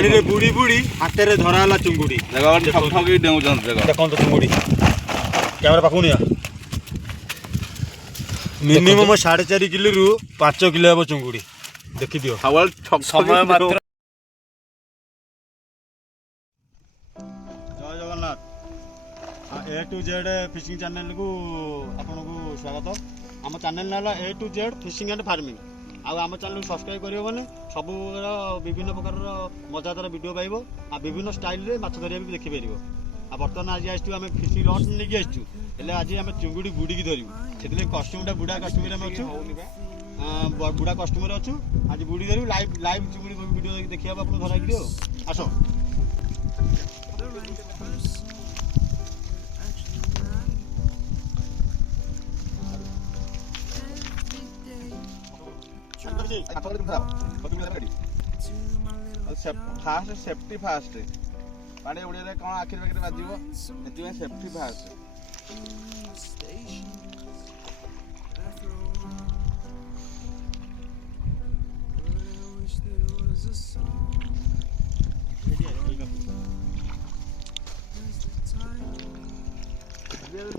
पानी रे बुड़ी बुड़ी हाथ रे धराला चुंगुड़ी देखो तो चुंगुड़ी कैमरा पाखु निया मिनिमम 4.5 किलो रु 5 किलो हे चुंगुड़ी देखि दियो समय मात्र जय Jagannath A to Z fishing channel को आपन को स्वागत आम चैनल नाला A to Z fishing and farming आम चैनल सब्सक्राइब करें सब विभिन्न प्रकार मजादार वीडियो पाइब आ विभिन्न स्टाइल रे माछ धरिया भी देखिपर आ बर्तमान आज आसचु आम फिशिंग रड नहीं आसचु हेल्ले आज आम चुंगुड़ी बुड़ी धरबू से कस्ट्यूमटा बुढ़ा कस्ट्यूम आम अच्छु बुढ़ा कस्ट्यूम अच्छु आज बुड़ी धरबू लाइव लाइव चुंगुड़ी वीडियो देखिए आप धराई आस फास्ट सेफ्टी फास्ट पानी उड़े कौन आखिर पाखे बाजो से सेफ्टी फास्ट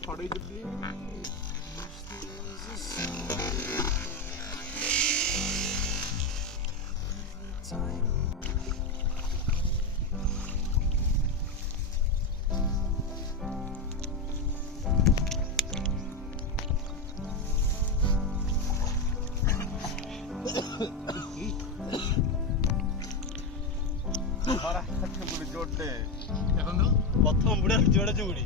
छड़े जोड़े प्रथम बुढ़ा जोड़े चुंगुड़ी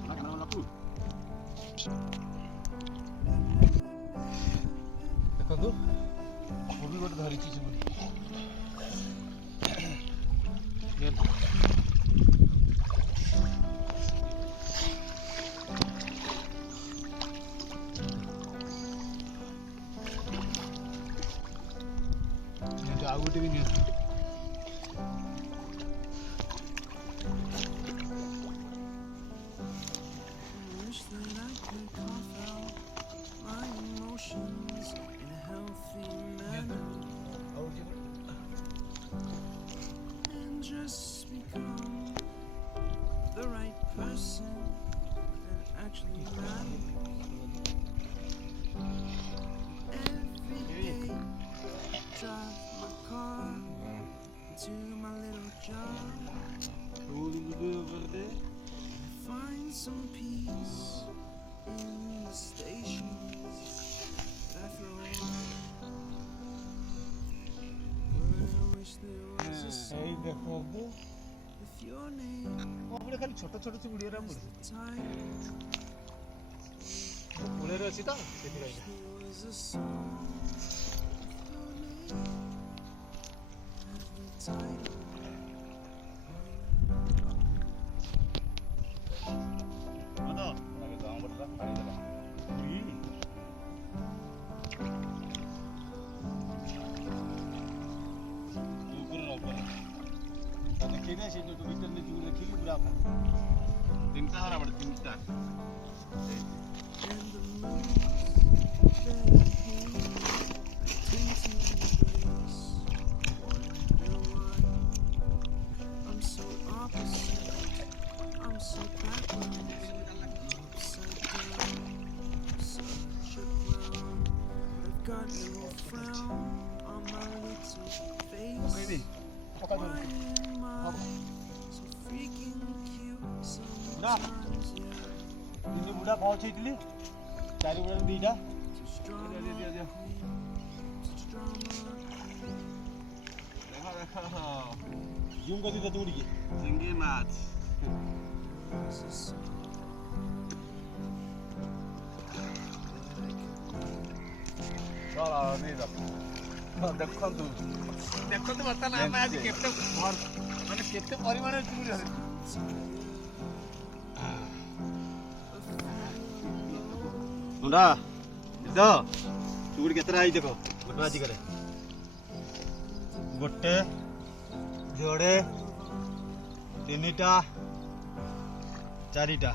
रक्षा कोटे देखो भी गोटे धरी आउ गोटे भी some peace in the stations that I throw where I wish there was a song with your name छोट छोट चुंगुड़ी time मूल अच्छी तो there was a song with your name as the title तीनटा हरा बड़ तीनटा and the moves that I hear ପକେଇବି ବୁଢ଼ା ତିନି ବୁଢ଼ା ପହଞ୍ଚେଇଥିଲି 4 ବୁଢ଼ା 2ଟା ଦିଅ ଦେଖ ଦେଖ ଜୁମ୍ କରିଦେଇ ତୁ ଟିକେ ଚିଙ୍ଗି ମାଛ ଚଳ ଦେଖନ୍ତୁ ବର୍ତ୍ତମାନ ଆମେ ଆଜି କେତେ ମାନେ କେତେ ପରିମାଣରେ ଚୁଙ୍ଗୁଡ଼ି ଧରିଛୁ ମୁଣ୍ଡା ତ ଚୁଙ୍ଗୁଡ଼ି କେତେଟା ହେଇଛି ଦେଖ ଗୋଟେ ଆଜିକାରେ ଗୋଟେ ଯୋଡ଼େ 3ଟା 4ଟା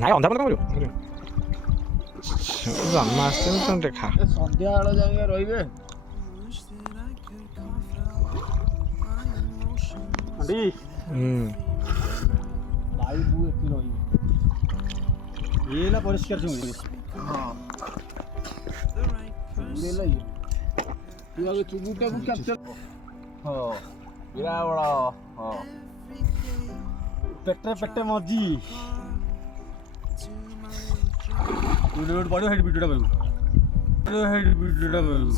ନାଇଁ ଅନ୍ଧାର କଥା କରିବ ଜନ୍ମ ଆସିଛନ୍ତି ତମେ ଦେଖା ସନ୍ଧ୍ୟାବେଳ ଯାଏ ରହିବେ ବାଇବୁ ଏଠି ରହିବେ ଇଏ ହେଲା ପରିଷ୍କାର ଚୁଙ୍ଗୁଡ଼ି ଚୁଙ୍ଗୁଟାକୁ କ୍ୟାପଚର ହଁ ବିରାଟ ବଡ଼ ହଁ ପେଟେ ମଜି ଗୋଟେ ପଡ଼ିବ ସେଇଠି ଭିଡ଼ିଓଟା କରିବୁ ସେଇଠି ଭିଡ଼ିଓଟା କରିବୁ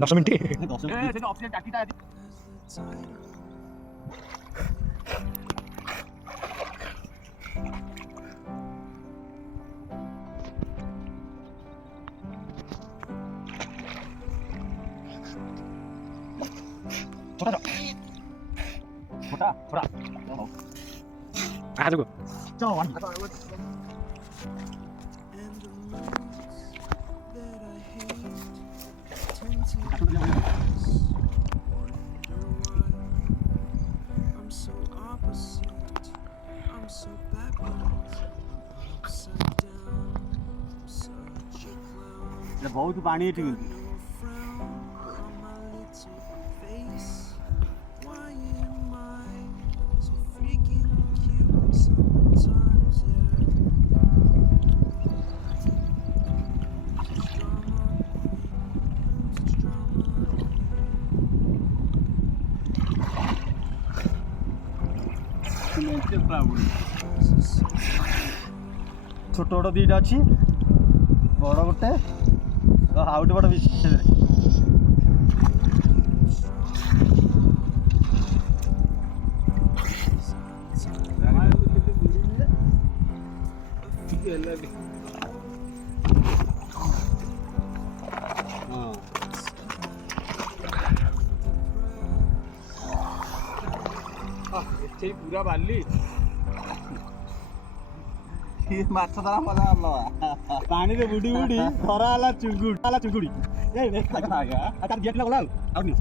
ଦଶ ମିନିଟ୍ ଆଜକୁ ବହୁତ ପାଣି ଏଠି କିନ୍ତୁ ଛୋଟ ବଡ଼ 2ଟା ଅଛି ବଡ଼ ଗୋଟେ ଆଉ ଗୋଟେ ବଡ଼ ବିଶେଷ ଏଠି ପୁରା ବାଲି ମାଛ ଧରା ମଜା ଅଲଗା ପାଣିରେ ବୁଡ଼ି ବୁଡ଼ି ଧରା ହେଲା ଚୁଙ୍ଗୁଡ଼ି ତାର ଗେଟ୍ ଗଲା ଆଉ ନିଅ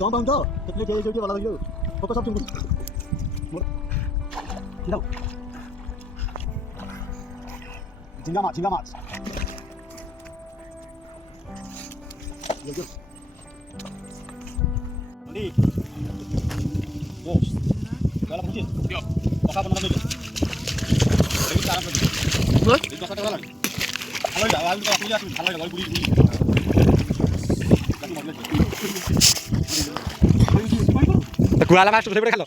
କଣ ତ କେତେ ଯୋଉଠି ଭଲ ଲାଗିବ ପକା ସବୁ ଚୁଙ୍ଗୁଡ଼ି ঝিঙ্গা মাছ কুয়ালা মাছ ধরে খেলো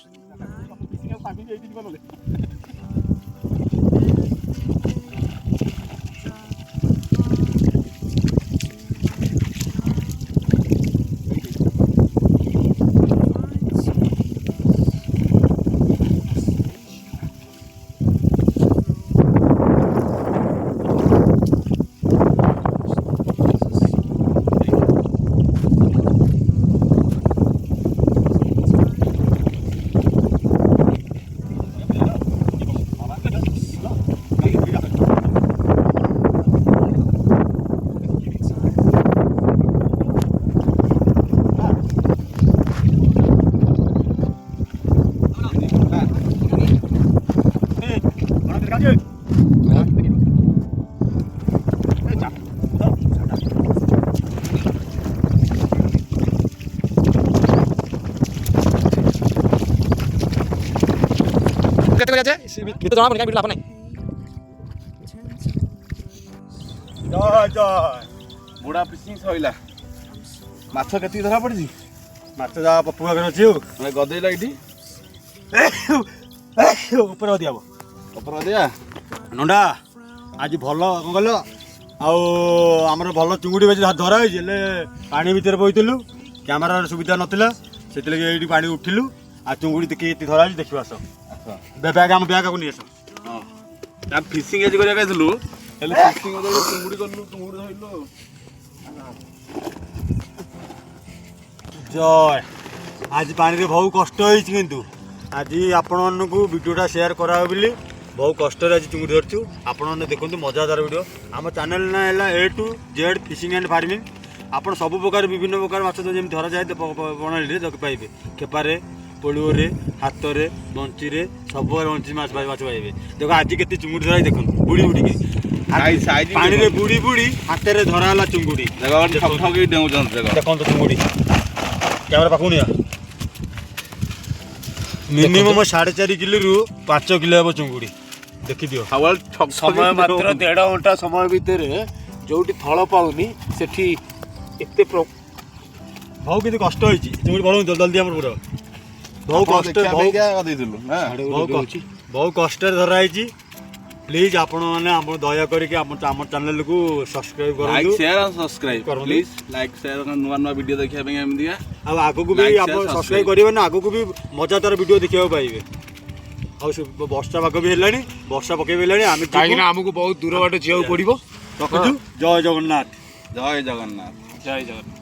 হয়ে গেছে ভিতরে জমা পড়ে ভিডিও লাভ নাই জয় জয় ବୁଢ଼ା ଫିସିଂ ସଇଲା ମାଛ କେତିକି ଧରା ପଡ଼ିଛି ମାଛ ଯା ପପୁ ପାଖରେ ଅଛି ମାନେ ଗଦେଇଲ ଏଇଠି ଉପରେ ଅଧିକା ହବ ଅପର ଦିଆ ନଣ୍ଡା ଆଜି ଭଲ କ'ଣ କହିଲ ଆଉ ଆମର ଭଲ ଚୁଙ୍ଗୁଡ଼ି ବେଶୀ ଧରା ହେଇଛି ହେଲେ ପାଣି ଭିତରେ ବଇଥିଲୁ କ୍ୟାମେରାର ସୁବିଧା ନଥିଲା ସେଥିଲାଗି ଏଇଠି ପାଣି ଉଠିଲୁ ଆଉ ଚୁଙ୍ଗୁଡ଼ି ଦେଖିକି ଏତେ ଧରା ହେଇଛି ଦେଖିବ ଆସ ବ୍ୟାଗ୍ ଆମ ବ୍ୟାଗ୍କୁ ନେଇ ଆସ ହଁ ଆମେ ଫିସିଂ ଆଜି କରିବାକୁ ଯାଇଥିଲୁ ହେଲେ ଫିସିଂ ଚୁଙ୍ଗୁଡ଼ି କଲୁ ଚୁଙ୍ଗୁଡ଼ି ଧରିଲୁ ଜୟ ଆଜି ପାଣିରେ ବହୁତ କଷ୍ଟ ହେଇଛି କିନ୍ତୁ ଆଜି ଆପଣମାନଙ୍କୁ ଭିଡ଼ିଓଟା ସେୟାର କରାହେବ ବୋଲି ବହୁତ କଷ୍ଟରେ ଆଜି ଚୁଙ୍ଗୁଡ଼ି ଧରିଛୁ ଆପଣମାନେ ଦେଖନ୍ତୁ ମଜାଦାର ଭିଡ଼ିଓ ଆମ ଚ୍ୟାନେଲ ନାଁ ହେଲା A to Z fishing and farming ଆପଣ ସବୁ ପ୍ରକାର ବିଭିନ୍ନ ପ୍ରକାର ମାଛ ଯେମିତି ଧରାଯାଏ ପ୍ରଣାଳୀରେ ପାଇବେ ଖେପାରେ ପୋଳୁଅରେ ହାତରେ ବଞ୍ଚିରେ ସବୁ ପ୍ରକାର ବଞ୍ଚି ମାଛ ପାଇବେ ଦେଖ ଆଜି କେତେ ଚୁଙ୍ଗୁଡ଼ି ଧରା ଦେଖନ୍ତୁ ବୁଡ଼ି ବୁଡ଼ିକି ପାଣିରେ ବୁଡ଼ି ବୁଡ଼ି ହାତରେ ଧରା ହେଲା ଚୁଙ୍ଗୁଡ଼ି ଦେଖନ୍ତୁ ଚୁଙ୍ଗୁଡ଼ି କ୍ୟାମେରା ପାଖକୁ ନିଅ ମିନିମମ୍ 4.5 କିଲୋରୁ 5 କିଲୋ ହେବ ଚୁଙ୍ଗୁଡ଼ି ଦେଖିଦିଅ ସମୟ ମାତ୍ର 1.5 ଘଣ୍ଟା ସମୟ ଭିତରେ ଯୋଉଠି ଥଳ ପାଉନି ସେଠି ଏତେ ବହୁତ କିନ୍ତୁ କଷ୍ଟ ହେଇଛି ଚୁଙ୍ଗୁଡ଼ି ବଢ଼ଉ ଜଲ୍ଦି ଆମର ପୁରା ବହୁତ କଷ୍ଟରେ ଧରା ହେଇଛି ପ୍ଲିଜ୍ ଆପଣମାନେ ଆପଣ ଦୟା କରିକି ଆମ ଚ୍ୟାନେଲକୁ ସବସ୍କ୍ରାଇବ୍ କରନ୍ତୁ ପ୍ଲିଜ୍ ଲାଇକ୍ ସେୟାର ନୂଆ ନୂଆ ଭିଡ଼ିଓ ଦେଖିବା ପାଇଁ ଏମିତିକା ଆଉ ଆଗକୁ ବି ଆପଣ ସବସ୍କ୍ରାଇବ୍ କରିବେ ନା ଆଗକୁ ବି ମଜାଦାର ଭିଡ଼ିଓ ଦେଖିବାକୁ ପାଇବେ ଆଉ ବର୍ଷା ପାଗ ବି ହେଲାଣି ବର୍ଷା ପକେଇ ହେଲାଣି ଆମେ କାହିଁକିନା ଆମକୁ ବହୁତ ଦୂର ବାଟ ଯିବାକୁ ପଡ଼ିବ ରଖୁଛୁ ଜୟ ଜଗନ୍ନାଥ ଜୟ ଜଗନ୍ନାଥ ଜୟ ଜଗନ୍ନାଥ